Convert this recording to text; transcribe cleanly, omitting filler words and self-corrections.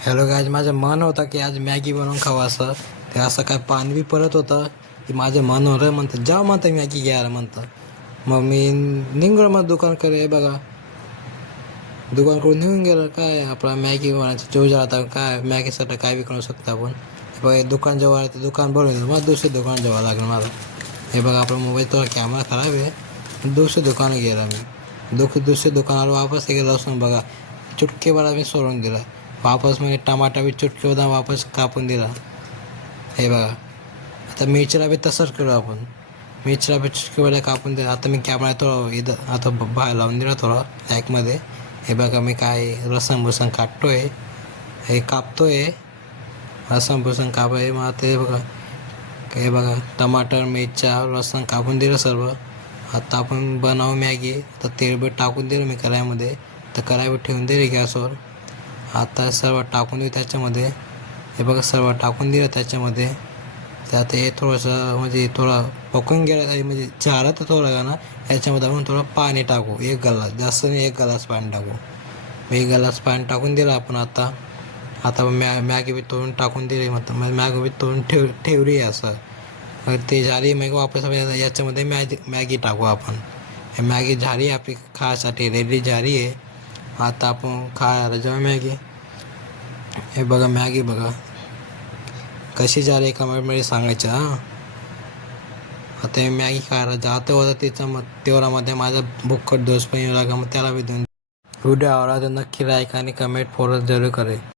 Hello guys, माझं मन होतं की आज मॅगी बनवून खावं असं. ते असं काय पाणी बी परत होतं की माझं मन होतं म्हणतं जाऊ म्हणतं मॅगी घ्यायला म्हणतं. मग मी निघलो मग दुकानकडे. बघा दुकानकडून निघून गेलं. काय आपला मॅगी बनायचं जोज आता काय मॅगीसाठी काय बी करू शकतो आपण. हे बघा दुकान जेव्हा आहे ते दुकान बनवून दिलं. मग दुसरं दुकान जेव्हा लागलं मला. हे बघा आपला मोबाईल थोडा कॅमेरा खराब आहे. दुसरं दुकान गेला मी. दुसऱ्या दुकानाला वापस गेलो असून बघा चुटकेवाला मी सोडून दिला. वापस म्हणजे टमाटा बी चुटकेवाला वापस कापून दिला. हे बघा आता मिरचीला बी तसंच केलं आपण. मिरचीला बी चुटकेवाला कापून दिला. आता मी कॅमेरा थोडं इथं आता बाहेर लावून दिला थोडा रॅकमध्ये. हे बघा मी काय लसूण काटतोय. हे कापतोय लसूण कापाय. मग आता हे बघा टमाटर मिरच्या लसूण कापून दिलं सर्व. आता आपण बनावं मॅगी. आता तेल बी टाकून दिलं मी कढाईमध्ये. तर कढाई ठेवून दिली गॅसवर. आता सर्व टाकून देऊ त्याच्यामध्ये. हे बघा सर्व टाकून दिलं त्याच्यामध्ये. त्यात हे थोडंसं म्हणजे थोडं पकून गेलं म्हणजे झालं तर थोडं का ना याच्यामध्ये आपण थोडं पाणी टाकू. 1 ग्लास, जास्त नाही 1 ग्लास पाणी टाकू. 1 ग्लास पाणी टाकून दिलं आपण. आता मॅगी बी तोडून टाकून दिली. मग मॅगी बी तोडून ठेवली असं. मग ते झाली मग वापस याच्यामध्ये मॅगी टाकू आपण. हे मॅगी झाली आपली खायसाठी रेडी झाली आहे. आता आपण खायला जेव्हा मॅगी. हे बघा मॅगी बघा कशी झाली कमेंटमध्ये सांगायचं हां. आता हे मॅगी खायला जातं होतं तिचं मग तेवढ्यामध्ये माझा बुक्कट दोस्त पण येऊ लागला. मग त्याला बी देऊन. व्हिडिओ आवडला तर नक्की लाईक आणि कमेंट फॉलो जरूर करेल.